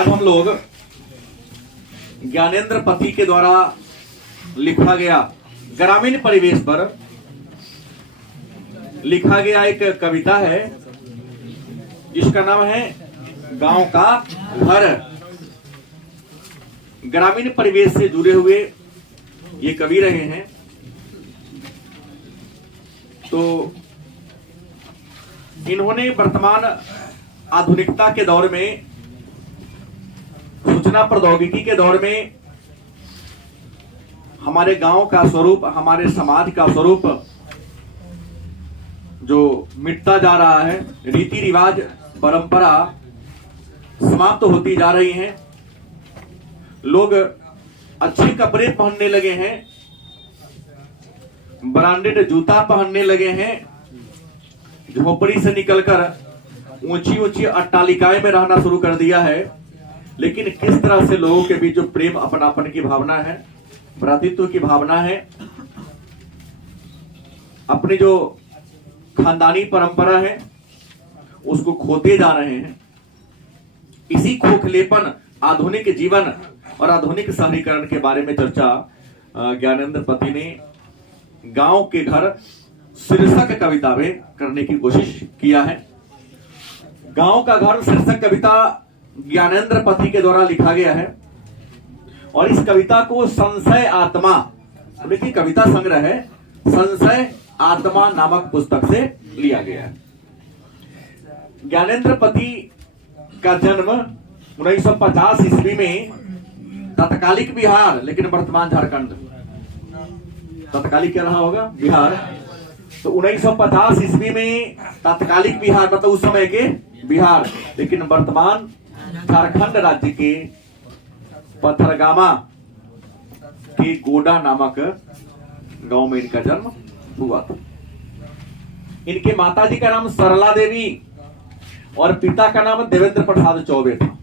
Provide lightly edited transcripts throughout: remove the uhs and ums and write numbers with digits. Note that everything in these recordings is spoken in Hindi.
आज हम लोग ज्ञानेंद्र पति के द्वारा लिखा गया ग्रामीण परिवेश पर लिखा गया एक कविता है जिसका नाम है गांव का घर। ग्रामीण परिवेश से जुड़े हुए ये कवि रहे हैं। तो इन्होंने वर्तमान आधुनिकता के दौर में, सूचना प्रौद्योगिकी के दौर में हमारे गांव का स्वरूप, हमारे समाज का स्वरूप जो मिटता जा रहा है, रीति रिवाज परंपरा समाप्त होती जा रही हैं, लोग अच्छे कपड़े पहनने लगे हैं, ब्रांडेड जूता पहनने लगे हैं, झोपड़ी से निकलकर ऊंची ऊंची अट्टालिकाएं में रहना शुरू कर दिया है। लेकिन किस तरह से लोगों के बीच जो प्रेम अपनापन की भावना है, भ्रातृत्व की भावना है, अपनी जो खानदानी परंपरा है उसको खोते जा रहे हैं। इसी खोखलेपन, आधुनिक जीवन और आधुनिक शहरीकरण के बारे में चर्चा ज्ञानेंद्र पति ने गांव के घर शीर्षक कविता में करने की कोशिश किया है। गांव का घर शीर्षक कविता ज्ञानेंद्र पति के द्वारा लिखा गया है और इस कविता को संशय आत्मा, देखिए कविता संग्रह है, संशय आत्मा नामक पुस्तक से लिया गया है। ज्ञानेंद्र पति का जन्म 1950 ईस्वी में तत्कालिक बिहार, लेकिन वर्तमान झारखंड, तत्कालिक क्या रहा होगा, बिहार। तो 1950 ईस्वी में तत्कालिक बिहार मतलब उस समय के बिहार, लेकिन वर्तमान झारखंड राज्य के पथरगामा के गोडा नामक गांव में इनका जन्म हुआ था। इनके माताजी का नाम सरला देवी और पिता का नाम देवेंद्र प्रसाद चौबे था।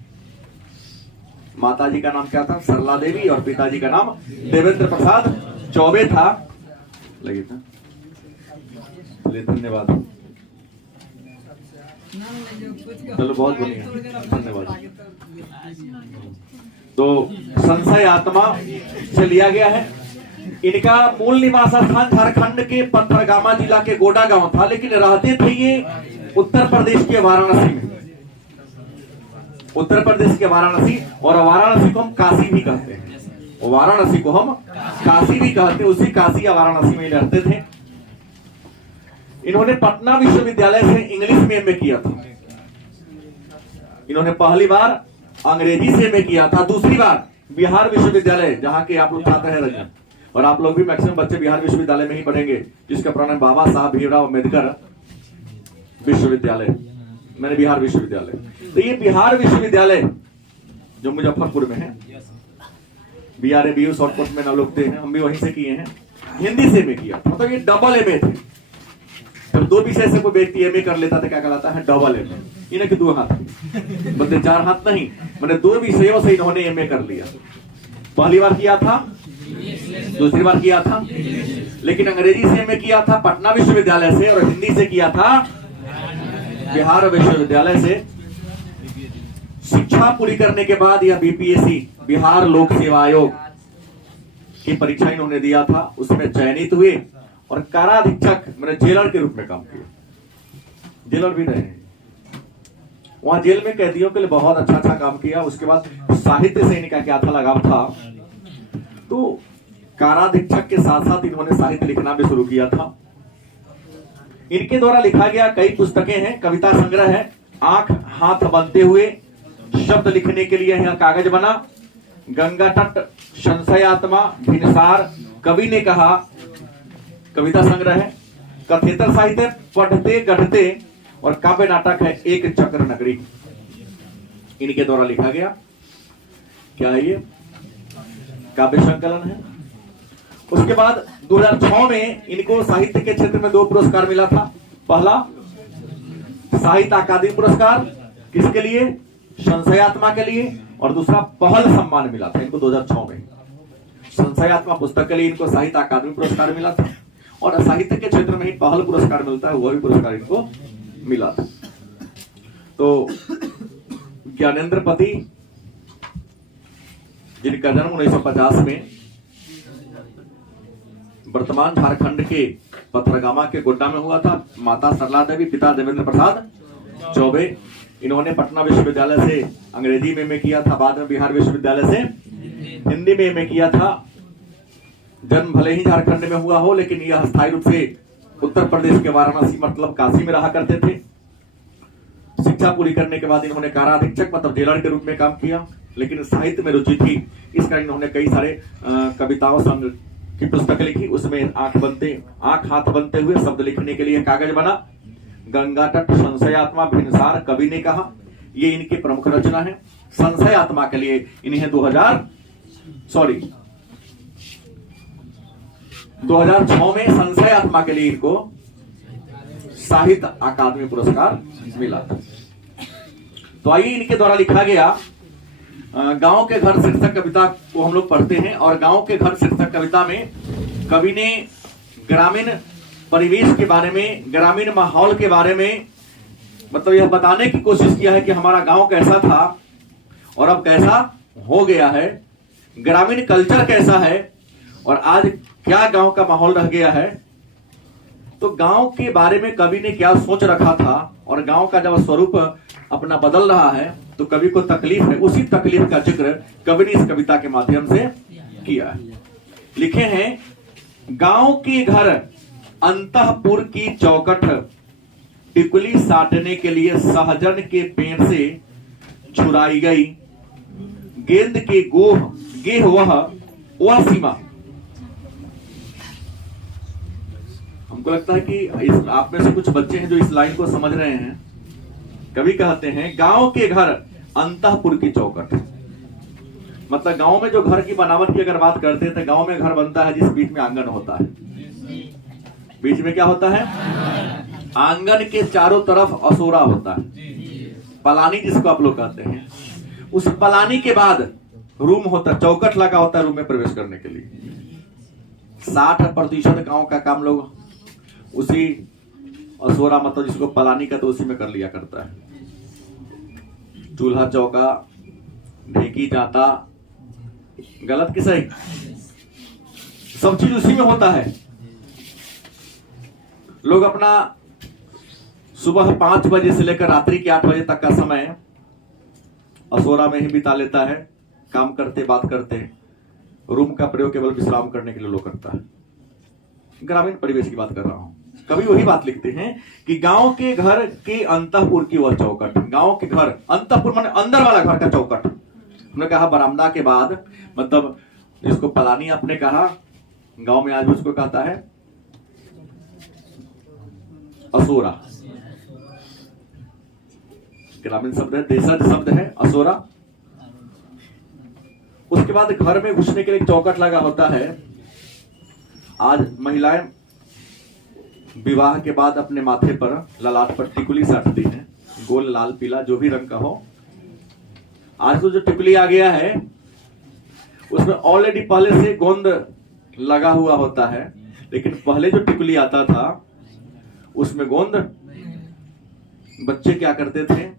माताजी का नाम क्या था, सरला देवी, और पिताजी का नाम देवेंद्र प्रसाद चौबे था। लगे था, धन्यवाद, चलो बहुत बढ़िया, धन्यवाद। तो संशय आत्मा से लिया गया है। इनका मूल निवास स्थान झारखंड के पथरगामा जिला के गोडा गांव था, लेकिन रहते थे ये उत्तर प्रदेश के वाराणसी में, उत्तर प्रदेश के वाराणसी, और वाराणसी को हम काशी भी कहते हैं, वाराणसी को हम काशी भी कहते हैं, उसी काशी या वाराणसी में रहते थे। इन्होंने पटना विश्वविद्यालय से इंग्लिश में एमए किया था। इन्होंने पहली बार अंग्रेजी से एमए किया था, दूसरी बार बिहार विश्वविद्यालय, जहां के आप लोग छात्र हैं रजन, और आप लोग भी मैक्सिमम बच्चे बिहार विश्वविद्यालय में ही पढ़ेंगे, जिसका प्रणव बाबा साहब भीमराव अम्बेडकर विश्वविद्यालय, मैंने बिहार विश्वविद्यालय। तो ये बिहार विश्वविद्यालय जो मुजफ्फरपुर में है, BRABU शॉर्टकट में ना लोग हैं, हम भी वहीं से किए हैं। हिंदी से एमए किया, मतलब ये डबल एमए थे। जब दो विषय से कोई व्यक्ति एमए कर लेता था क्या कहलाता है, डबल एमए। इन्हें के दो हाथ, बल्कि चार हाथ नहीं, मैंने दो विषयों से इन्होंने एमए कर लिया। पहली बार किया था, दूसरी बार किया था, लेकिन अंग्रेजी से एमए किया था पटना विश्वविद्यालय से, और हिंदी से किया था बिहार विश्वविद्यालय से। शिक्षा पूरी करने के बाद यह BPSC, बिहार लोक सेवा आयोग की परीक्षा इन्होंने दिया था, उसमें चयनित हुए और काराधीक्षक, मैंने जेलर के रूप में काम किया, जेलर भी रहे। वहां जेल में कैदियों के लिए बहुत अच्छा काम किया। उसके बाद साहित्य से इनका क्या था, लगाव था, तो काराधीक्षक के साथ साथ इन्होंने साहित्य लिखना भी शुरू किया था। इनके द्वारा लिखा गया कई पुस्तकें हैं, कविता संग्रह है, आंख हाथ बनते हुए, शब्द लिखने के लिए यह कागज बना, गंगा तट, संशय आत्मा, भिनसार, कवि ने कहा, कविता संग्रह है, कथेतर साहित्य, पढ़ते गढ़ते, और काव्य नाटक है एक चक्र नगरी, इनके द्वारा लिखा गया। क्या है ये, काव्य संकलन है। उसके बाद 2006 में इनको साहित्य के क्षेत्र में 2 पुरस्कार मिला था। पहला साहित्य अकादमी पुरस्कार, किसके लिए, संशय आत्मा के लिए, और दूसरा पहल सम्मान मिला था इनको 2006 में। संशय आत्मा पुस्तक के लिए इनको साहित्य अकादमी पुरस्कार मिला था, और साहित्य के क्षेत्र में ही पहल पुरस्कार मिलता है, वह भी पुरस्कार इनको मिला था। तो ज्ञानेंद्र पति जिनका जन्म 1950 में वर्तमान झारखंड के पथरगामा के गोड्डा में हुआ था। माता सरला देवी, पिता देवेंद्र प्रसाद चौबे। इन्होंने पटना विश्वविद्यालय से अंग्रेजी में एमए किया था, बाद में बिहार विश्वविद्यालय से हिंदी में एमए किया था। जन्म भले ही झारखंड में हुआ हो, लेकिन यह स्थायी रूप से उत्तर प्रदेश के वाराणसी मतलब काशी में रहा करते थे। शिक्षा पूरी करने के बाद इन्होंने कारा अधीक्षक मतलब जेलर के रूप में काम किया, लेकिन साहित्य में रुचि थी, इस कारण इन्होंने कई सारे कविताओं संग की पुस्तक लिखी। उसमें आंख हाथ बनते हुए शब्द लिखने के लिए कागज बना, गंगा तट, संशयात्मा, भिनसार, कवि ने कहा, ये इनकी प्रमुख रचना है। संशयात्मा के लिए इन्हें 2006 में संशयात्मा के लिए इनको साहित्य अकादमी पुरस्कार मिला था। तो आइए इनके द्वारा लिखा गया गांव के घर शीर्षक कविता को हम लोग पढ़ते हैं। और गांव के घर शीर्षक कविता में कवि ने ग्रामीण परिवेश के बारे में, ग्रामीण माहौल के बारे में मतलब यह बताने की कोशिश किया है कि हमारा गांव कैसा था और अब कैसा हो गया है, ग्रामीण कल्चर कैसा है और आज क्या गांव का माहौल रह गया है। तो गांव के बारे में कवि ने क्या सोच रखा था और गांव का जब स्वरूप अपना बदल रहा है तो कवि को तकलीफ है, उसी तकलीफ का जिक्र कवि ने इस कविता के माध्यम से किया है। लिखे हैं, गांव के घर अंतःपुर की चौखट, टिकुली साटने के लिए सहजन के पेड़ से छुड़ाई गई, गेंद के गेह वह सीमा। हमको लगता है कि आप में से कुछ बच्चे हैं जो इस लाइन को समझ रहे हैं। कवि कहते हैं गांव के घर अंतःपुर की चौखट, मतलब गांव में जो घर की बनावट की अगर बात करते हैं तो गांव में घर बनता है जिस बीच में आंगन होता है। बीच में क्या होता है? आंगन के चारों तरफ असोरा होता है, पलानी जिसको आप लोग कहते हैं। उस पलानी के बाद रूम होता है, चौखट लगा होता है रूम में प्रवेश करने के लिए। 60% गांव का काम लोग उसी असोरा मतलब जिसको पलानी का तो उसी में कर लिया करता है। चूल्हा चौका, ढेकी जाता, गलत कि सही, सब चीज उसी में होता है। लोग अपना सुबह 5 बजे से लेकर रात्रि के 8 बजे तक का समय असोरा में ही बिता लेता है, काम करते बात करते। रूम का प्रयोग केवल विश्राम करने के लिए लोग करता है। ग्रामीण परिवेश की बात कर रहा हूं। कभी वही बात लिखते हैं कि गांव के घर के अंतःपुर की वह चौखट। गांव के घर, अंतःपुर माने अंदर वाला घर का चौखट। हमने कहा बरामदा के बाद, मतलब जिसको पलानी आपने कहा, गांव में आज भी उसको कहता है असोरा। ग्रामीण शब्द है, देशज शब्द है असोरा। उसके बाद घर में घुसने के लिए एक चौखट लगा होता है। आज महिलाएं विवाह के बाद अपने माथे पर ललाट पर टिकुली साटती हैं, गोल लाल पीला जो भी रंग का हो। आज तो जो टिकुली आ गया है उसमें ऑलरेडी पहले से गोंद लगा हुआ होता है, लेकिन पहले जो टिकुली आता था उसमें गोंद। बच्चे क्या करते थे,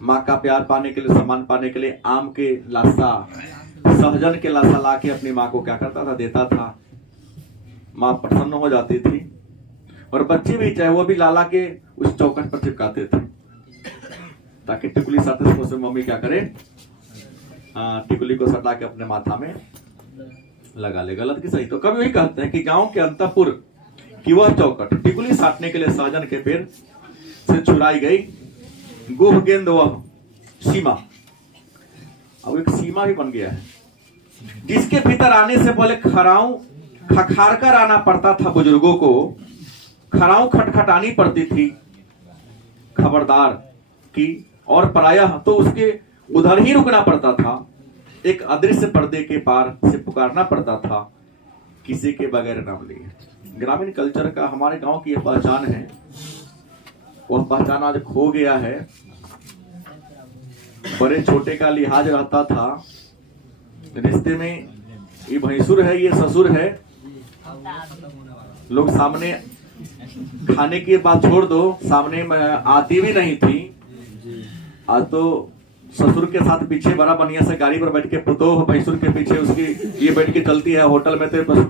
माँ का प्यार पाने के लिए, सम्मान पाने के लिए आम के लाशा, सहजन के लाशा ला के अपनी माँ को क्या करता था, देता था। माँ प्रसन्न हो जाती थी और बच्चे भी चाहे वो भी लाला के उस चौखट पर चिपकाते थे ताकि टिकुली साटे उसमें मम्मी क्या करे, टिकुली को सटा के अपने माथा में लगा ले। गलत कि सही? तो कभी वही कहते हैं कि गांव के अंतःपुर की वह चौखट टिकुली साटने के लिए सहजन के पेड़ से छुड़ाई गई, गोह गेंद वह सीमा। अब एक सीमा भी बन गया है जिसके भीतर आने से पहले खराऊ खखार कर आना पड़ता था। बुजुर्गों को खराऊ खटखटानी पड़ती थी खबरदार की, और प्रायः तो उसके उधर ही रुकना पड़ता था। एक अदृश्य पर्दे के पार से पुकारना पड़ता था, किसी के बगैर नाम लिए। ग्रामीण कल्चर का हमारे गांव की यह पहचान है, वह पहचान आज खो गया है। बड़े छोटे का लिहाज रहता था रिश्ते में, ये भैंसुर है, ये ससुर है। लोग सामने खाने की बात छोड़ दो, सामने में आती भी नहीं थी। आज तो ससुर के साथ पीछे बड़ा बढ़िया से गाड़ी पर बैठ के पुतोह भैंसुर के पीछे उसकी ये बैठ के चलती है, होटल में तो बस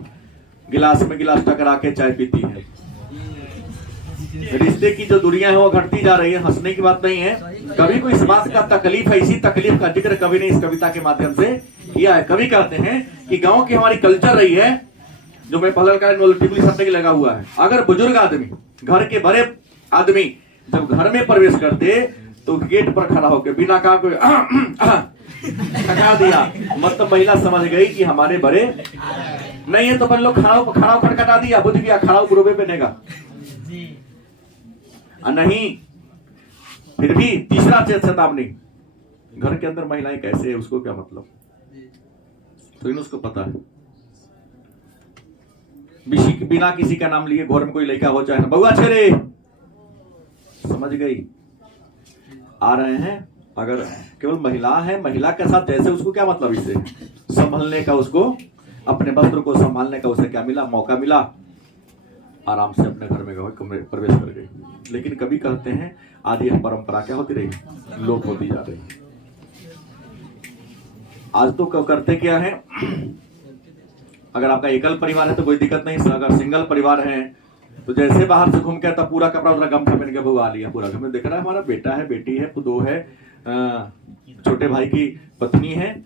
गिलास में गिलास टकरा के चाय पीती है। रिश्ते की जो दूरियां है वो घटती जा रही है, हंसने की बात नहीं है। कभी कोई इस बात का तकलीफ है, इसी तकलीफ का जिक्र कवि ने इस कविता के माध्यम से किया है। कवि कहते हैं कि गांव की हमारी कल्चर रही है, जो मैं पहले का टिकुली सामने लगा हुआ है। अगर बुजुर्ग आदमी, घर के बड़े आदमी जब घर में प्रवेश करते तो गेट पर खड़ा होकर बिना कहा कोई थका दिया, मतलब महिला समझ गई कि हमारे बड़े नहीं है, तो अपन लोग खड़ा खटखटा दिया, बुझ गया, खड़ा गुरुबे बनेगा नहीं। फिर भी तीसरा चेतावनी, घर के अंदर महिलाएं कैसे है उसको क्या मतलब, तो इन उसको पता है। बिना किसी का नाम लिए घर में कोई लड़का हो चाहे बउआ छेरे, समझ गई आ रहे हैं। अगर केवल महिला है, महिला के साथ जैसे उसको क्या मतलब, इससे संभलने का, उसको अपने वस्त्र को संभालने का उसे क्या मिला, मौका मिला, आराम से अपने घर में प्रवेश कर गई। लेकिन कभी कहते हैं आज यह परंपरा क्या होती रही, लोप होती जा रही। आज तो करते क्या है, अगर आपका एकल परिवार है तो कोई दिक्कत नहीं, अगर सिंगल परिवार है तो जैसे बाहर से घूम के आता पूरा कपड़ा उतना गमछा पहन के भगवा लिया, पूरा घर में देख रहा है हमारा बेटा है, बेटी है, दो है, छोटे भाई की पत्नी है।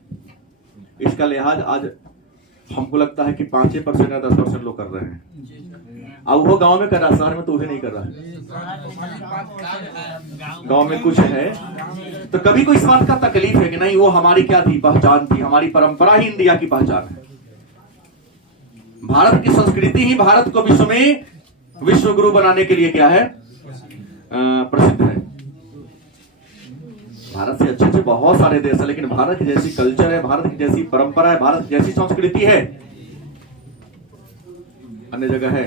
इसका लिहाज आज हमको लगता है कि 5% या 10% लोग कर रहे हैं। अब वो गांव में कर रहा, शहर में तो भी नहीं कर रहा। गांव में कुछ है तो कभी कोई इस बात का तकलीफ है कि नहीं, वो हमारी क्या थी, पहचान थी, हमारी परंपरा ही इंडिया की पहचान है। भारत की संस्कृति ही भारत को विश्व में विश्व गुरु बनाने के लिए क्या है, प्रसिद्ध है। भारत से अच्छे बहुत सारे देश है, लेकिन भारत की जैसी कल्चर है, भारत की जैसी परंपरा है, भारत की जैसी संस्कृति है अन्य जगह है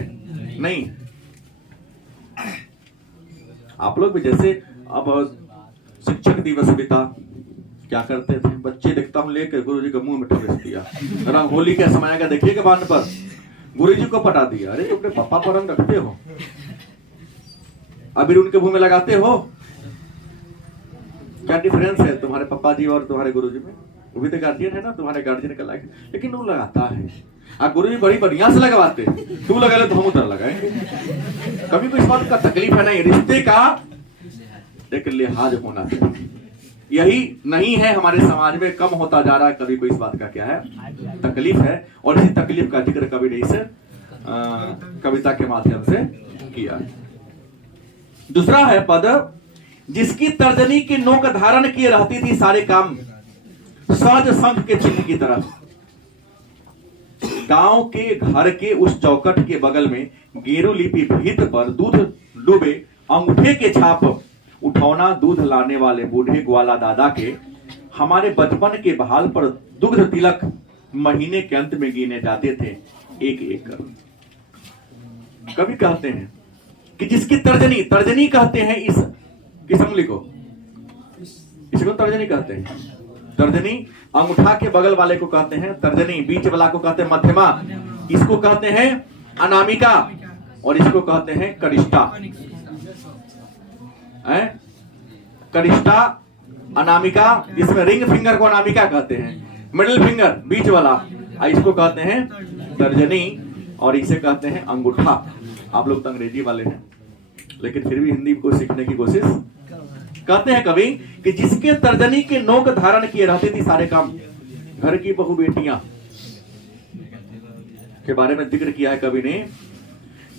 नहीं। आप लोग भी जैसे अब शिक्षक दिवस बीता, क्या करते थे, बच्चे देखता हूं लेकर गुरुजी के मुंह में ठगस दिया, रंग होली के समय का देखिए के बांध पर गुरुजी को पटा दिया। अरे अपने पापा पर रंग रखते हो, अबीर उनके मुंह में लगाते हो, क्या डिफरेंस है तुम्हारे पापा जी और तुम्हारे गुरुजी में? वो भी तो गार्जियन है ना, तुम्हारे गार्जियन का लायक, लेकिन वो लगाता है। आप गुरुजी बड़ी बढ़िया से लगवाते, तू लगा ले तो हम उधर लगाएंगे। कभी कोई इस बात का तकलीफ है नहीं, रिश्ते का एक लिहाज होना चाहिए। यही नहीं है हमारे समाज में, कम होता जा रहा है। कभी कोई इस बात का क्या है, तकलीफ है, और इसी तकलीफ का जिक्र कवि ने इस कविता के माध्यम से किया। दूसरा है पद, जिसकी तर्जनी की नोक धारण किए रहती थी सारे काम सहज शंख के चिन्ह की तरह। गांव के घर के उस चौखट के बगल में गेरू लिपि भीत पर दूध डूबे अंगूठे के छाप उठौना दूध लाने वाले बूढ़े ग्वाला दादा के हमारे बचपन के बहाल पर दुग्ध तिलक महीने के अंत में गिने जाते थे एक एक कर। कभी कहते हैं कि जिसकी तर्जनी, तर्जनी कहते हैं इस किस्म को, इसको तर्जनी कहते हैं। तर्जनी अंगूठा के बगल वाले को कहते हैं तर्जनी, बीच वाला को कहते हैं मध्यमा, इसको कहते हैं अनामिका, और इसको कहते हैं कनिष्ठा। कनिष्ठा, अनामिका, जिसमें रिंग फिंगर को अनामिका कहते हैं, मिडिल फिंगर बीच वाला, इसको कहते हैं तर्जनी, और इसे कहते हैं अंगूठा। आप लोग तो अंग्रेजी वाले हैं, लेकिन फिर भी हिंदी को सीखने की कोशिश कहते हैं कवि कि जिसके तर्जनी के नोक धारण किए रहते थे सारे काम। घर की बहु बेटियां के बारे में जिक्र किया है कवि ने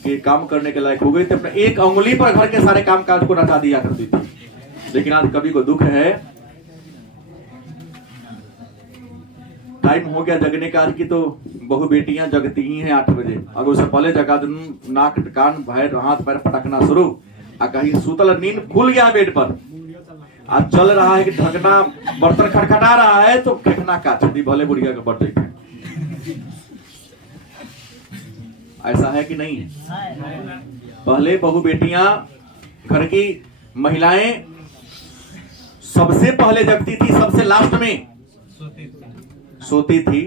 कि काम करने के लायक हो गई थे, अपने एक अंगुली पर घर के सारे काम काज को रचा दिया करती थी। लेकिन आज कवि को दुख है, टाइम हो गया जगने का आज की, तो बहु बेटियां जगती ही हैं 8 बजे। अब उससे पहले जगा नाक कान भैर हाथ पैर पटकना शुरू, कहीं सुतल नींद खुल गया बेड पर, आज चल रहा है कि ढकना बर्तन खटखटा रहा है तो फेंकना का छती भले बुढ़िया के बर्तन। ऐसा है कि नहीं है? पहले बहु बेटियां, घर की महिलाएं सबसे पहले जगती थी, सबसे लास्ट में सोती थी,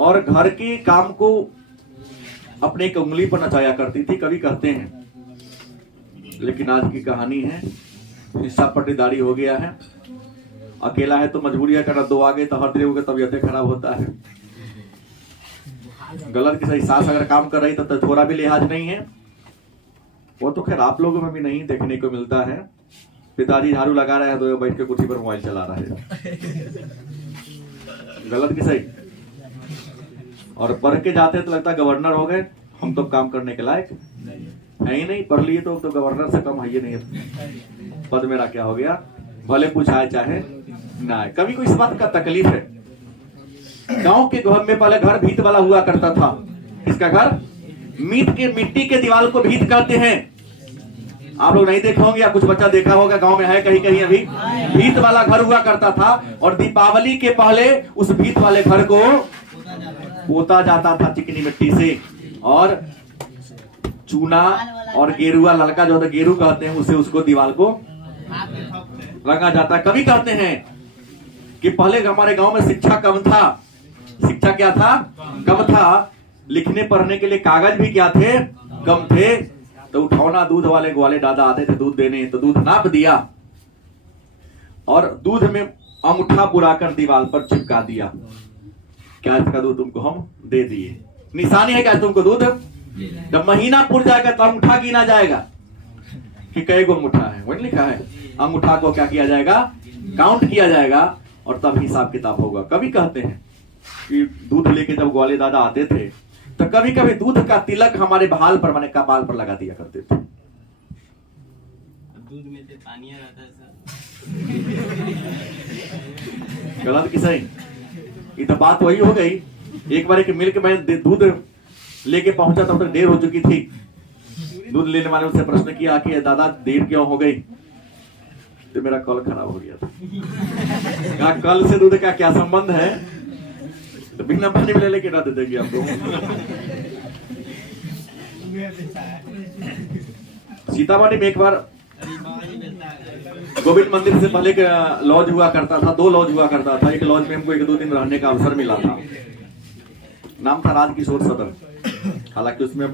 और घर के काम को अपने एक उंगली पर नचाया करती थी, कभी कहते हैं। लेकिन आज की कहानी है, हिस्सा पट्टीदारी हो गया है। अकेला है तो मजबूरी है करना, दो आ गए तो हर दिन तबीयतें खराब होता है। गलत की सही सास अगर काम कर रही तो थोड़ा भी लिहाज नहीं है। वो तो खैर आप लोगों में भी नहीं देखने को मिलता है। पिताजी झाड़ू लगा रहे हैं तो बैठ के कुर्सी पर मोबाइल चला रहे हैं। गलत की सही। और पढ़ के जाते हैं तो लगता है गवर्नर हो गए, हम तो काम करने के लायक है ही नहीं। पढ़ लिए तो गवर्नर से कम है ही नहीं। पद मेरा क्या हो गया, भले पूछाए चाहे ना है। कभी कोई इस बात का तकलीफ है? गांव के घर में पहले घर भीत वाला हुआ करता था। इसका घर मिट्टी के दीवार को भीत कहते हैं। आप लोग नहीं देखे होंगे या कुछ बच्चा देखा होगा, गांव में है कहीं कहीं अभी भीत वाला घर हुआ करता था। और दीपावली के पहले उस भीत वाले घर को पोता जाता था चिकनी मिट्टी से, और चूना और गेरुआ, लड़का जो होता है गेरू कहते हैं, उससे उसको दीवार को रंगा जाता है। कभी कहते हैं कि पहले हमारे गांव में शिक्षा कम था। शिक्षा क्या था? कम था। लिखने पढ़ने के लिए कागज भी क्या थे? कम थे। तो उठौना दूध वाले ग्वाले दादा आते थे दूध देने, तो दूध नाप दिया और दूध में अंगूठा बुलाकर दीवार पर चिपका दिया। क्या इसका दूध तुमको हम दे दिए, निशानी है क्या तुमको दूध। जब महीना पुर जाएगा तो अंगूठा गिना जाएगा कि कई गो अंगूठा है, वही लिखा है। अंगूठा को क्या किया जाएगा? काउंट किया जाएगा और तब हिसाब किताब होगा। कभी कहते हैं कि दूध लेके जब ग्वाले दादा आते थे तो कभी कभी दूध का तिलक हमारे भाल पर, माने कपाल पर लगा दिया करते थे। दूध में से पानी आता है सर। गलत की सही? ये तो बात वही हो गई। एक बार एक मिल्क मैन दूध लेके पहुंचा, तब तक देर हो चुकी थी। दूध लेने वाले उससे प्रश्न किया कि दादा देर क्यों हो गई? तो मेरा कल खराब हो गया था। कहा कल से दूध का क्या संबंध है? तो बिना पानी में लेके ना दे देंगे आपको। सीतामढ़ी में एक बार गोविंद मंदिर से पहले लॉज हुआ करता था, 2 लॉज हुआ करता था। एक लॉज में हमको 1-2 दिन रहने का अवसर मिला था। नाम था राजकिशोर सदन। हालांकि उसमें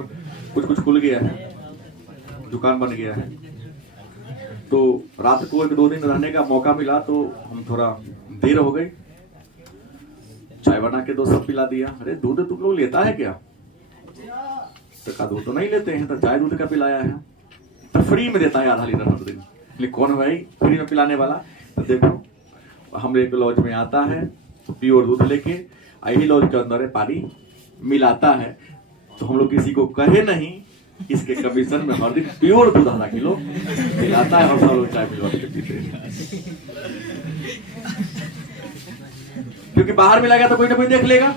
कुछ कुछ खुल गया है, दुकान बन गया है। तो रात को 1-2 दिन रहने का मौका मिला तो हम थोड़ा देर हो गई। चाय बना के 2 सब पिला दिया। अरे दूध तुम लोग लेता है क्या? तो कहा दूध तो नहीं लेते हैं। तो चाय दूध का पिलाया है, तो फ्री में देता है आधा लीटर हर दिन। कौन भाई फ्री में पिलाने वाला? तो देखो हम एक लॉज में आता है प्योर दूध लेके, यही लॉज के अंदर पानी मिलाता है। तो हम लोग किसी को कहे नहीं, इसके कमीशन में हर दिन प्योर दूध आधा किलो पिलाता है और सब लोग चाय पिलवा के पीते हैं। क्योंकि बाहर मिला गया तो कोई ना कोई देख लेगा।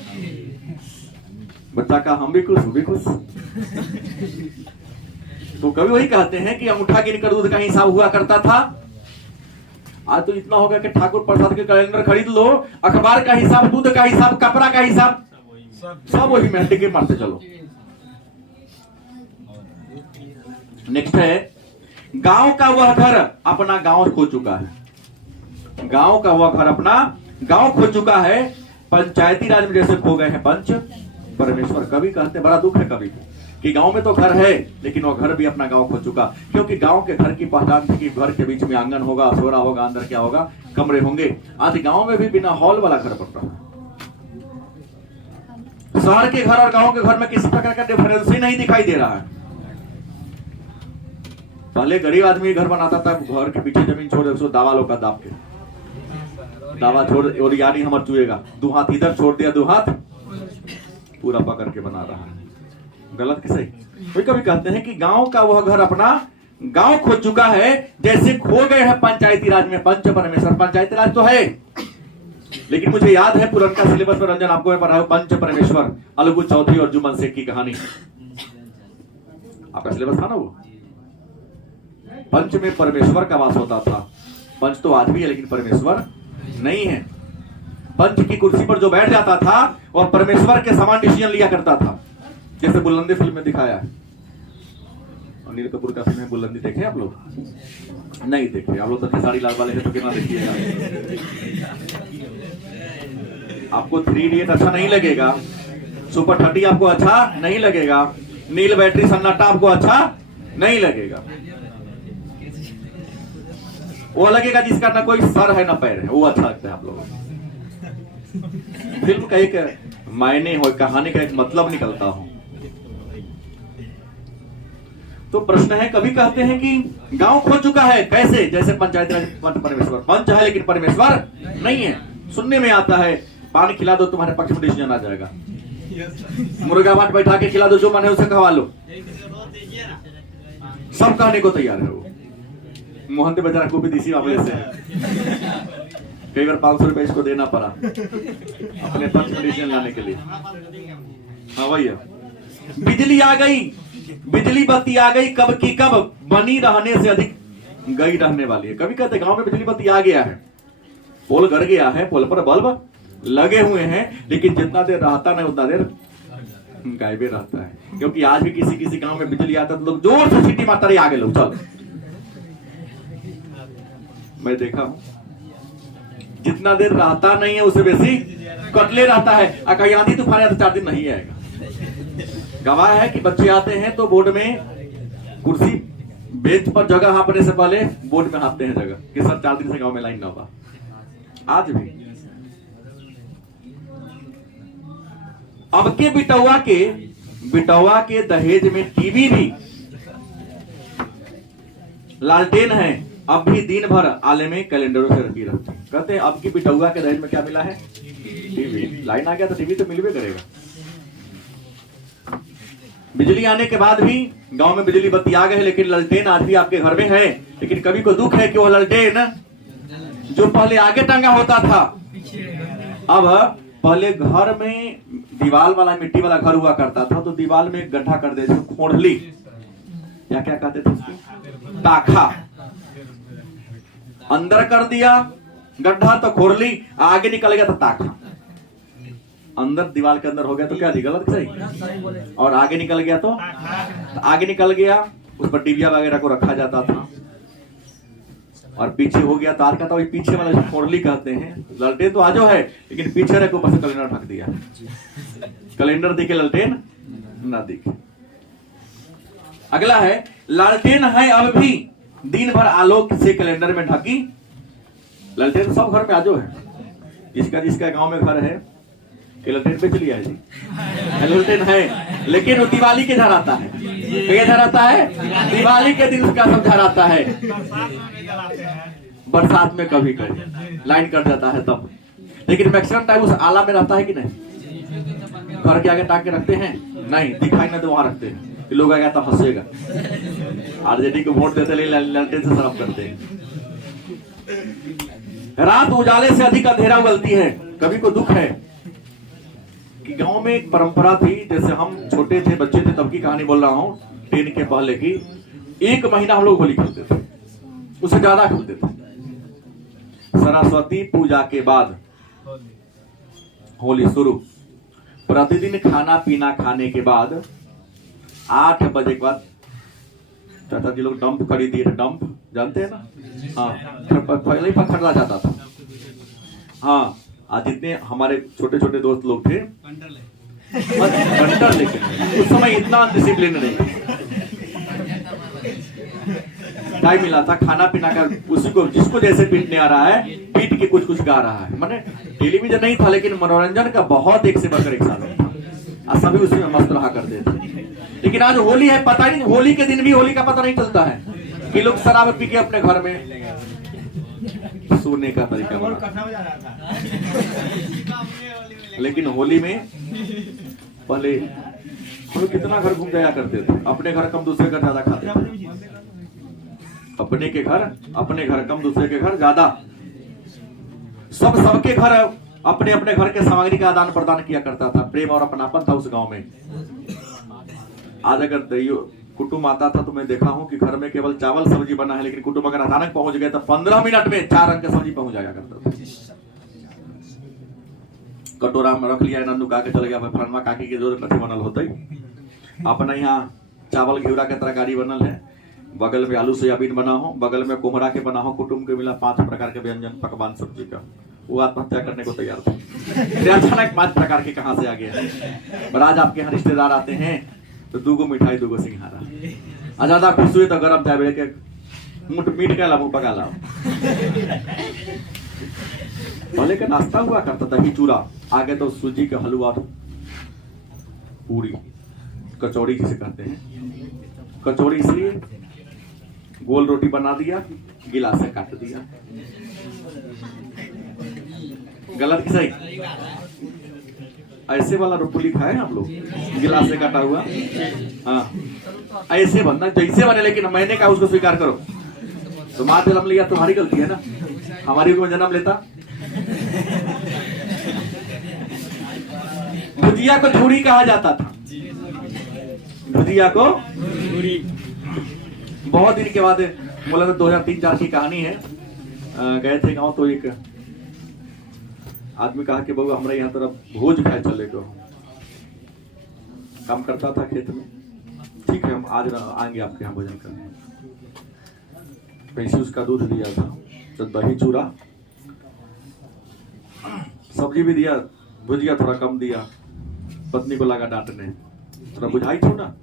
बच्चा का हम भी खुश, वो भी खुश। तो कभी वही कहते हैं कि अंगूठा गिनकर दूध का हिसाब हुआ करता था। आज तो इतना हो गया कि ठाकुर प्रसाद के कैलेंडर खरीद लो, अखबार का हिसाब, दूध का हिसाब, कपड़ा का हिसाब, सब वही मेहनत के मारते चलो। नेक्स्ट है गांव का वह घर अपना गांव खो चुका है। गांव का वह घर अपना गांव खो चुका है। पंचायती राज में जैसे खो गए हैं पंच परमेश्वर। कभी कहते बड़ा दुख है कभी कि गांव में तो घर है लेकिन वो घर भी अपना गांव खो चुका। क्योंकि गांव के घर की पहचान थी कि घर के बीच में आंगन होगा, सोरा होगा, अंदर क्या होगा, कमरे होंगे। आज गांव में भी बिना हॉल वाला घर बन रहा है। शहर के घर और गांव के घर में किसी प्रकार का डिफरेंस ही नहीं दिखाई दे रहा है। पहले गरीब आदमी घर बनाता था, घर के पीछे जमीन छोड़ दे, दावा लोग का दाब के दावा छोड़, और यानी हमर चुएगा, 2 हाथ इधर छोड़ दिया, 2 हाथ पूरा पकड़ के बना रहा है। गलत कि सही? कोई कभी कहते हैं कि गांव का वह घर अपना गांव खो चुका है, जैसे खो गए हैं पंचायती राज में पंच परमेश्वर। पंचायती राज तो है लेकिन मुझे याद है पुरनका सिलेबस में रंजन आपको मैं पढ़ाया पंच परमेश्वर, अलगू चौधरी और जुमन शेख की कहानी। आपका सिलेबस था ना वो? पंच में परमेश्वर का वास होता था। पंच तो आदमी है लेकिन परमेश्वर नहीं है। पंच की कुर्सी पर जो बैठ जाता था वह परमेश्वर के समान डिसीजन लिया करता था, जैसे बुलंदी फिल्म में दिखाया है। अनिल कपूर का फिल्म है बुलंदी, देखे आप लोग? नहीं देखे आप लोग तो खेसारी लाल वाले हैं तो कितना देखिएगा। आपको 3 इडियट अच्छा नहीं लगेगा, सुपर 30 आपको अच्छा नहीं लगेगा, नील बैटरी सन्नाटा आपको अच्छा नहीं लगेगा। वो लगेगा जिसका ना कोई सर है ना पैर है, वो अच्छा लगता है आप लोगों को। फिल्म का एक मायने हो, कहानी का एक मतलब निकलता हो। तो प्रश्न है, कभी कहते हैं कि गांव खो चुका है, कैसे? जैसे पंचायत राज पंच परमेश्वर, पंच है लेकिन परमेश्वर नहीं है। सुनने में आता है पानी खिला दो तुम्हारे पक्ष में डिसीजन आ जाएगा, मुर्गा बाट बैठा के खिला दो, जो मन है उसे कहवा लो, सब कहने को तैयार है वो। मोहन बेचारा कुपित इसी मामले से कई बार 500 रुपए इसको देना पड़ा अपने पक्ष में डिसीजन लाने के लिए। हाँ भैया, बिजली आ गई, बिजली बत्ती आ गई, कब की कब, बनी रहने से अधिक गई रहने वाली है। कभी कहते गांव में बिजली बत्ती आ गया है, पोल गड़ गया है, पोल पर बल्ब लगे हुए हैं, लेकिन जितना देर रहता नहीं उतना देर गायबे रहता है। क्योंकि आज भी किसी किसी गांव में बिजली आता है तो लोग जोर से सीटी मारता रहे, आगे लोग चल। मैं देखा हूं जितना देर रहता नहीं है उससे बेसी कटले रहता है। कहीं आंधी तूफान आया तो 4 दिन नहीं आएगा। गवाह है कि बच्चे आते हैं तो बोर्ड में कुर्सी बेंच पर जगह हाँपने से पहले बोर्ड में हाँपते हैं जगह कि सर 4 दिन से गांव में लाइन ना हुआ। आज भी अब के बिटौआ के दहेज में टीवी भी, लालटेन है, अब भी दिन भर आले में कैलेंडरों से रखी रहती। कहते हैं अब की बिटौआ के दहेज में क्या मिला है? टीवी। लाइन आ गया तो टीवी तो मिलवे करेगा। बिजली आने के बाद भी गांव में बिजली बत्ती आ गए, लेकिन ललटेन आज भी आपके घर में है। लेकिन कभी को दुख है कि वो ललटेन जो पहले आगे टंगा होता था, अब पहले घर में दीवार वाला मिट्टी वाला घर हुआ करता था तो दीवार में गड्ढा कर देते, खोड़ली या क्या कहते थे उसकी, टाखा अंदर कर दिया गड्ढा तो खोड़ली, आगे निकल गया तो टाखा। अंदर दीवार के अंदर हो गया तो क्या थी, गलत सही? और आगे निकल गया तो आगे निकल गया, उस पर डिबिया वगैरह को रखा जाता था। और पीछे हो गया तार का, तो पीछे वाला फोड़ली कहते हैं। ललटेन तो आजो है, लेकिन पीछे रखे ऊपर से कैलेंडर ढक दिया। कैलेंडर दिखे ललटेन ना दिखे। अगला है, लालटेन है अब भी दिन भर आलोक से कैलेंडर में ढकी। ललटेन सब घर में आजो है, जिसका गांव में घर है ललटेन पे चली है जी, ललटेन है, लेकिन वो दिवाली के घर आता है। घर आता है दिवाली के दिन उसका सब घर आता है। बरसात में कभी कभी लाइन कट जाता है तब, लेकिन मैक्सिमम टाइम उस आला में रहता है कि नहीं? घर के आगे टांग के रखते हैं, नहीं दिखाई ना तो वहां रखते हैं, लोग आएगा तो हंसेगा। आरजेडी को वोट देते ललटेन से साफ करते हैं। रात उजाले से अधिक अंधेरा उगलती है। कभी को दुख है कि गांव में एक परंपरा थी, जैसे हम छोटे थे, बच्चे थे, तब की कहानी बोल रहा हूं, 10 के पहले की। 1 महीना हम लोग होली खेलते थे, उससे ज्यादा खेलते थे। सरस्वती पूजा के बाद होली शुरू। प्रतिदिन खाना पीना खाने के बाद 8 बजे के बाद चाचा जी लोग डंप खरीदिए। डंप जानते हैं ना? हाँ, पहले ही खरीदा जाता था। हाँ, आज जितने हमारे छोटे छोटे दोस्त लोग थे कंटर लेके, उस समय इतना डिसिप्लिन नहीं टाइम मिला था खाना पीना का, उसी को जिसको जैसे पीटने आ रहा है पीट के कुछ गा रहा है। माने टेलीविजन नहीं था, लेकिन मनोरंजन का बहुत एक से बढ़कर एक साधन था, सभी उसी में मस्त रहा करते थे। लेकिन आज होली है, पता नहीं, होली के दिन भी होली का पता नहीं चलता है कि लोग शराब पी के अपने घर में सोने का तरीका बना। लेकिन होली में पहले हम लोग कितना घर घूम जाया करते थे। अपने घर कम, दूसरे घर ज्यादा खाते थे। अपने घर कम, दूसरे के घर ज्यादा। सबके घर अपने अपने घर के सामग्री का आदान प्रदान किया करता था। प्रेम और अपनापन था उस गांव में। आज अगर कुटुंब आता था तो मैं देखा हूं कि घर में केवल चावल सब्जी बना है, लेकिन कुटुंब अगर अचानक पहुंच गया तो 15 मिनट में 4 रंग की सब्जी पहुंच जाया करता था। कटोरा में रख लिया, नंदू का के चले गया, फलनमा काकी के जोर कथी बनल होते। अपना यहाँ चावल घिउरा के तरकारी बनल है, बगल में आलू सोयाबीन बना हो, बगल में कोहरा के बना हो। कुटुंब के मिला 5 प्रकार के व्यंजन पकवान सब्जी का। वो आत्महत्या करने को तैयार थे। अचानक 5 प्रकार के कहां से आ गया। और आज आपके यहाँ रिश्तेदार आते हैं तो 2 गो मिठाई 2 गो सिंघारा। ज्यादा खुश हुए तो गरम चाय के मुठ मीट का लाभ पका लाभ। पहले का नाश्ता हुआ करता दही चूरा, आगे तो सूजी का हलवा, पूरी, कचौड़ी जिसे कहते हैं। कचौड़ी इसलिए गोल रोटी बना दिया, गिलास से काट दिया। गलत कि सही? ऐसे वाला रोटी खाए आप लोग, गिलास से काटा हुआ? हाँ, ऐसे बनना जैसे बने, लेकिन मैंने कहा उसको स्वीकार करो। तो माँ जन्म लिया, तुम्हारी गलती है ना, हमारी को जन्म लेता। भुजिया को झूरी कहा जाता था, भुजिया को झूरी। बहुत दिन के बाद बोला तो 2003-4 की कहानी है। गए थे गांव, तो एक आदमी कहा कि बहू हमारे यहाँ तरफ भोज खाए चले को। काम करता था खेत में, ठीक है हम आज आएंगे आपके यहाँ भोजन करने। पैसे उसका दूध दिया था, तो दही चूरा, सब्जी भी दिया, भुजिया थोड़ा कम दिया। पत्नी को लगा डांटने, थोड़ा बुझाई थो ना,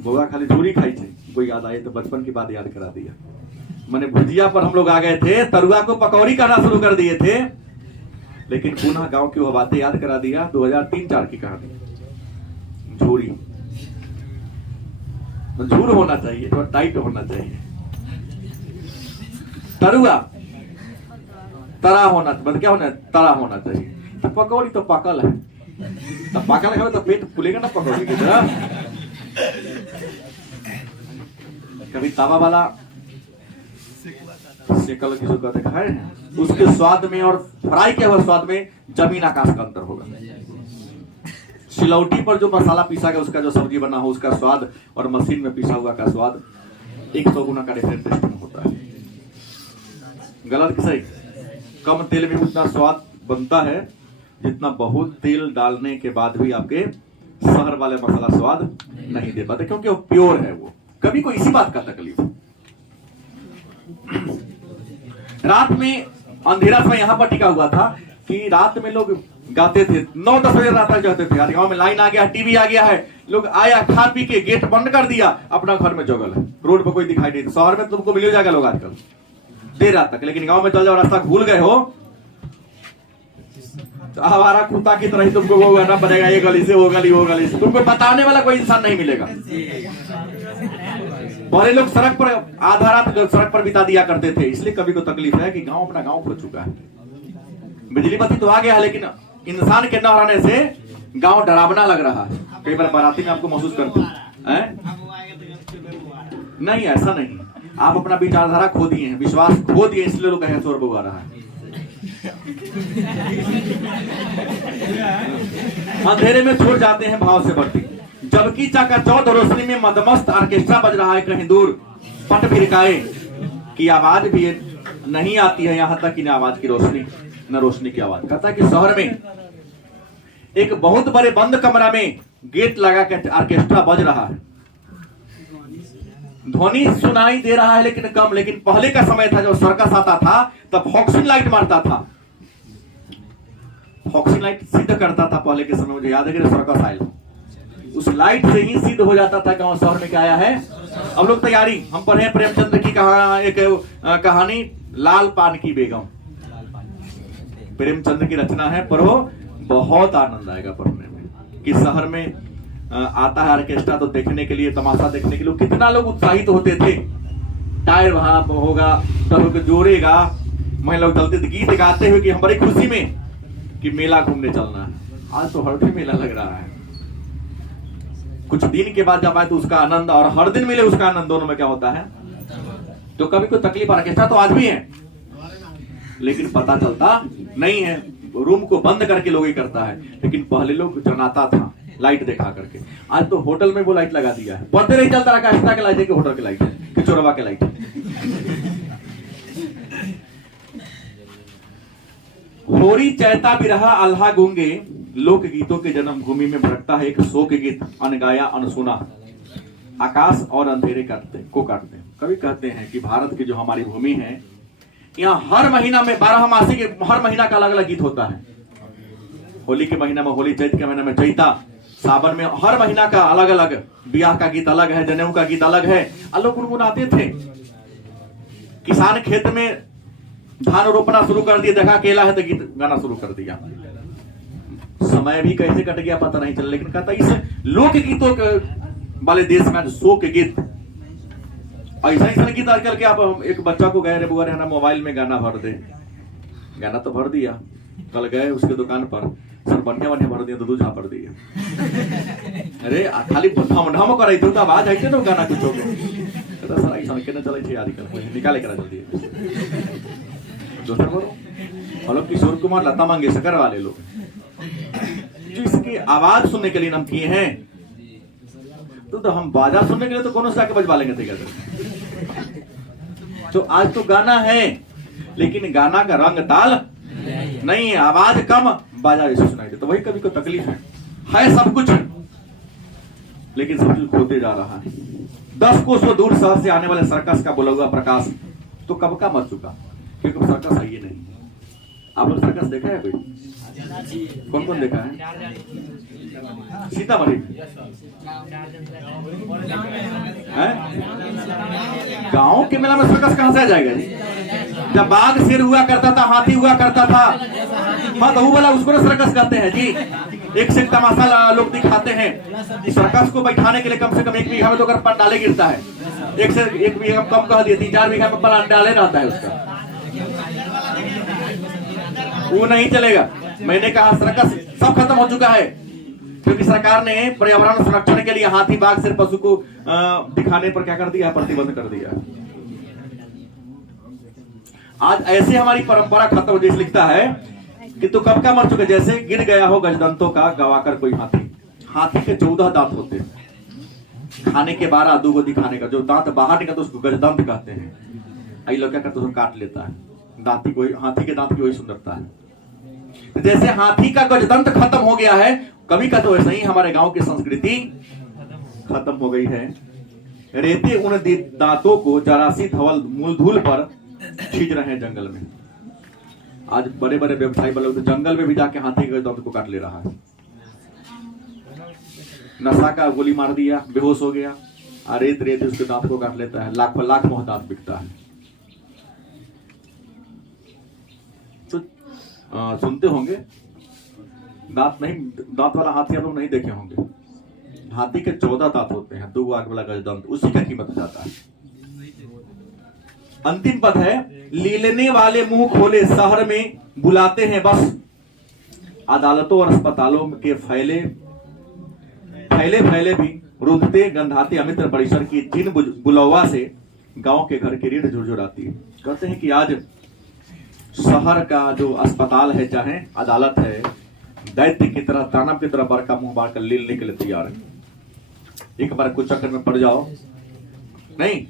बउआ खाली झूरी खाई थी। कोई याद आए तो बचपन की बात याद करा दिया। मैंने भुजिया पर हम लोग आ गए थे, तरुआ को पकौड़ी कहना शुरू कर दिए थे, लेकिन पुनः गांव की वो बातें याद करा दिया। 2003-4 की कहानी। झूरी, झूर होना चाहिए, थोड़ा टाइट होना चाहिए। तरुआ तरा होना, मतलब क्या होना, तरा होना चाहिए। तो पकौड़ी तो पकल है, तो पकल है तो पेट फूलेगा ना पकौड़ी की तरह। कभी तवा वाला सेकल की जो कहते खाए हैं, उसके स्वाद में और फ्राई के हुए स्वाद में जमीन आकाश का अंतर होगा। सिलौटी पर जो मसाला पीसा गया, उसका जो सब्जी बना हो उसका स्वाद, और मशीन में पीसा हुआ का स्वाद 100 गुना का डिफरेंट टेस्ट में होता है। गलत कि सही? कम तेल में उतना स्वाद बनता है जितना बहुत तेल डालने के बाद भी आपके शहर वाले मसाला स्वाद नहीं दे पाते, क्योंकि वो प्योर है। वो कभी को इसी बात का तकलीफ। रात में अंधेरा समय यहाँ पर टिका हुआ था कि रात में लोग गाते थे, 9-10 बजे रात तक जाते थे। गाँव में लाइन आ गया, टीवी आ गया है, लोग आया, खा पी के गेट बंद कर दिया, अपना घर में जगल है, रोड पर कोई दिखाई नहीं। शहर में तुमको मिल जाएगा लोग आजकल देर रात तक, लेकिन गांव में चल जाओ, रास्ता भूल गए हो, हमारा कुत्ता की तरह ही तुमको वो गाना बनेगा, ये गली से वो गली, वो गली से। तुमको बताने वाला कोई इंसान नहीं मिलेगा। पहले लोग सड़क पर आधा रात सड़क पर बिता दिया करते थे, इसलिए कभी को तकलीफ है कि गांव अपना गांव खो चुका है। बिजली बत्ती तो आ गया है, लेकिन इंसान के न रहने से गांव डरावना लग रहा है। कई बार बाराती में आपको महसूस करते हैं? नहीं, ऐसा नहीं। आप अपना विचारधारा खो दिए हैं, विश्वास खो दिए, इसलिए लोग कहें शोर बउआ रहा है। अंधेरे में छोड़ जाते हैं भाव से बढ़ती, जबकि चकाचौंध रोशनी में मदमस्त ऑर्केस्ट्रा बज रहा है कहीं दूर। पट भिरकाए की आवाज भी नहीं आती है, यहां तक कि न आवाज की रोशनी न रोशनी की आवाज। कहता है कि शहर में एक बहुत बड़े बंद कमरा में गेट लगा के ऑर्केस्ट्रा बज रहा है, ध्वनि सुनाई दे रहा है लेकिन कम। लेकिन पहले का समय था जब सर्कस आता था, तब फॉक्सिंग लाइट मारता था, फॉक्सिंग लाइट सिद्ध करता था पहले के समय। मुझे याद है कि सर्कस आयल, उस लाइट से ही सिद्ध हो जाता था गांव शहर में क्या आया है। अब लोग तैयारी, हम पढ़े प्रेमचंद्र की कहानी लाल पान की बेगम, प्रेमचंद्र की रचना है, पढ़ो, बहुत आनंद आएगा पढ़ने में। कि शहर में आता है ऑर्केस्ट्रा तो देखने के लिए, तमाशा देखने के लिए कितना लोग उत्साहित होते थे। टायर वहां होगा, तब जोड़ेगा, महिला लोग चलते थे गीत गाते हुए कि हम बड़ी खुशी में कि मेला घूमने चलना है। आज तो हर दिन मेला लग रहा है। कुछ दिन के बाद जब आए तो उसका आनंद और हर दिन मिले उसका आनंद, दोनों में क्या होता है। तो कभी कोई तकलीफ, ऑर्केस्ट्रा तो आज भी है, लेकिन पता चलता नहीं है। रूम को बंद करके लोग ही करता है, लेकिन पहले लोग जनाता था लाइट दिखा करके। आज तो होटल में वो लाइट लगा दिया है, पता नहीं चलता ऑर्केस्ट्रा के लाइट है कि होटल के लाइट है कि चोरवा के लाइट है। होरी चैता बिरहा अल्हा गूंगे, लोक गीतों के जन्म भूमि में भटकता है एक शोक गीत, अनगाया अनसुना, आकाश और अंधेरे को काटते हैं। कभी कहते हैं कि भारत की जो हमारी भूमि है, यहाँ हर महीना में 12 मासी के हर महीना का अलग अलग गीत होता है। होली के महीना में होली, चैत के महीना में चैता, सावन में हर महीना का अलग अलग, ब्याह का गीत अलग है, जनेऊ का गीत अलग है। लोग गुनगुनाते थे, किसान खेत में धान रोपना शुरू कर दिया, देखा अकेला है तो गीत गाना शुरू कर दिया। समय भी कैसे कट गया पता नहीं चला, लेकिन कहता इस लोक गीतों वाले देश में शोक गीत, ऐसा ऐसा गीत आजकल के आप एक बच्चा को गए रे बुआ रे ना मोबाइल में गाना भर दे, गाना तो भर दिया, कल गए उसके दुकान पर सर बढ़िया बढ़िया भर दिया तो दूध झापर दिया। अरे खाली ढम करे तो आवाज आई ना गाना कुछ हो गया सर ऐसा के ना चले आजकल निकाले करा जल्दी। दूसरा बोलो मतलब किशोर कुमार लता मंगेशकर वाले लोग जो इसकी आवाज सुनने के लिए हम किए हैं, तो हम बाजा सुनने के लिए तो कौन सा के बजवा लेंगे थे। तो आज तो गाना है लेकिन गाना का रंग ताल नहीं है, आवाज कम बाजा ऐसे सुनाई दे, तो वही कभी को तकलीफ है सब कुछ लेकिन सब कुछ खोते जा रहा है। 10 कोसों दूर शहर से आने वाले सर्कस का बोला हुआ प्रकाश तो कब का मर चुका, क्योंकि सर्कस है ही नहीं। आप लोग सर्कस देखा है कोई? कौन कौन देखा है? सीतामढ़ी गांव के मेला में सर्कस कहां से आ जाएगा जी? जब बाघ शेर हुआ करता था, हाथी हुआ करता था, हाँ तो वो वाला उसको सर्कस कहते हैं जी। एक से तमाशा लोग दिखाते हैं। सर्कस को बैठाने के लिए कम से कम 1 बीघा में तो अगर डाले गिरता है, 1 से 1 बीघा कम कह दिया 3-4 बीघा में डाले रहता है उसका, वो नहीं चलेगा। मैंने कहा सर्कस सब खत्म हो चुका है, क्योंकि सरकार ने पर्यावरण संरक्षण के लिए हाथी बाघ शेर पशु को दिखाने पर क्या कर दिया, प्रतिबंध कर दिया। आज ऐसे हमारी परंपरा खत्म हो, जैसे लिखता है कि तो कब का मर चुके, जैसे गिर गया हो गजदंतों का गवाकर कोई हाथी। हाथी के 14 दांत होते हैं, खाने के 12 दूगो दिखाने का, जो दांत बाहर निकलता उसको गजदंत कहते हैं। आई लोग क्या करते हैं, काट लेता है दांती को, हाथी के दांत की वही सुंदरता है। जैसे हाथी का गजदंत खत्म हो गया है, कभी का तो ऐसा ही हमारे गांव की संस्कृति खत्म हो गई है। रेते उन दांतों को जरासी धवल मूलधूल पर खींच रहे हैं जंगल में। आज बड़े बड़े व्यवसायी वाले तो जंगल में भी जाके हाथी के दांत को काट ले रहा है। नशा का गोली मार दिया, बेहोश हो गया, रेत रेत उसके दांत को काट लेता है, लाख लाख मोह दांत बिकता है। तो सुनते होंगे दांत नहीं, दांत वाला हाथी आप लोग नहीं देखे होंगे। हाथी के 14 दांत होते हैं, 2 आग वाला गजदंत, उसी का कीमत जाता है। अंतिम पद है, लीलने वाले मुंह खोले शहर में बुलाते हैं बस, अदालतों और अस्पतालों के फैले भी रुंधते गंधाते अमित्र परिसर की जिन बुलवा से गांव के घर की रीढ़ झुरझुराती है। कहते हैं कि आज शहर का जो अस्पताल है, चाहे अदालत है, दैत्य की तरह, दानव की तरह बड़का मुंह बार कर लीलने के लिए तैयार है। एक बार कुछ चक्कर में पड़ जाओ, नहीं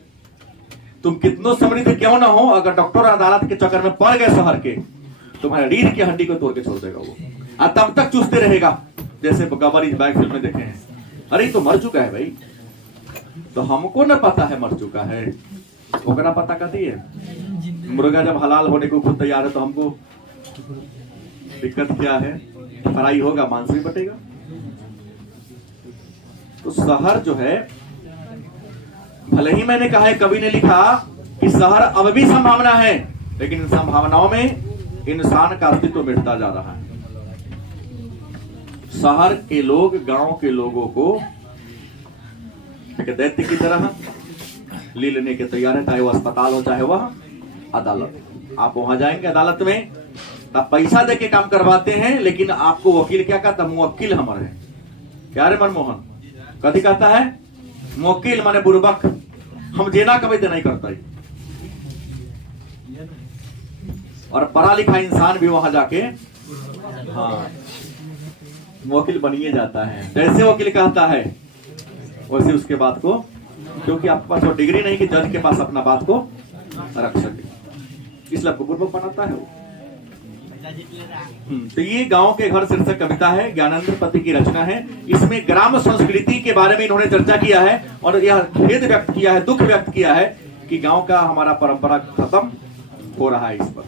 तुम कितनों समृद्ध क्यों ना हो, अगर डॉक्टर अदालत के चक्कर में पड़ गए शहर के, तुम्हारे रीढ़ की हड्डी को तोड़ के छोड़ देगा वो, और तब तक चूसते रहेगा। जैसे गबर इस बैग फिल्म में देखे हैं, अरे तो मर चुका है भाई, तो हमको ना पता है मर चुका है, ओकरा पता कर दिए। मुर्गा जब हलाल होने को खुद तैयार है तो हमको दिक्कत क्या है, फ्राई होगा, मांस भी बटेगा। तो शहर जो है, भले ही मैंने कहा है, कवि ने लिखा कि शहर अब भी संभावना है, लेकिन इन संभावनाओं में इंसान का अस्तित्व मिटता जा रहा है। शहर के लोग गांव के लोगों को एक दैत्य की तरह लीलने के तैयार है, चाहे वो अस्पताल हो चाहे वह अदालत। आप वहां जाएंगे अदालत में, तब पैसा देके काम करवाते हैं, लेकिन आपको वकील क्या कहता है, मुवक्किल हमारे है। क्या रे मनमोहन कभी कहता है, मुवक्किल माने बुर्बक, हम जेना कभी तो नहीं करता। और पढ़ा लिखा इंसान भी वहां जाके हाँ वकील बनिए जाता है। जैसे वकील कहता है वैसे उसके बात को, क्योंकि आपके पास वो डिग्री नहीं कि जज के पास अपना बात को रख सके, इसलिए आपको बुर्बक बनाता है वो। तो ये गांव के घर शीर्षक कविता है, ज्ञानेंद्र पति की रचना है। इसमें ग्राम संस्कृति के बारे में इन्होंने चर्चा किया है और यह खेद व्यक्त किया है, दुख व्यक्त किया है कि गांव का हमारा परंपरा खत्म हो रहा है इस पर।